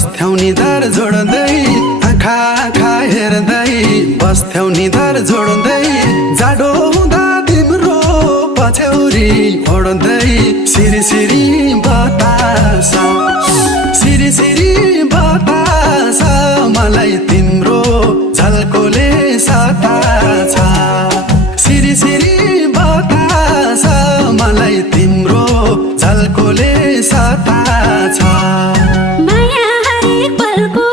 बस्थ्यौ निधार जोड्दै आँखा आँखा हेर्दै बस्थ्यौ निधार जोड्दै जाडो हुँदा तिम्रो पछ्यौरी ओड्दै सिरी सिरी बतास सिरी सिरी बतास मलाई तिम्रो झल्कोले सताछ सिरी सिरी बतास मलाई तिम्रो झल्कोले सताछ माया हरेक पलको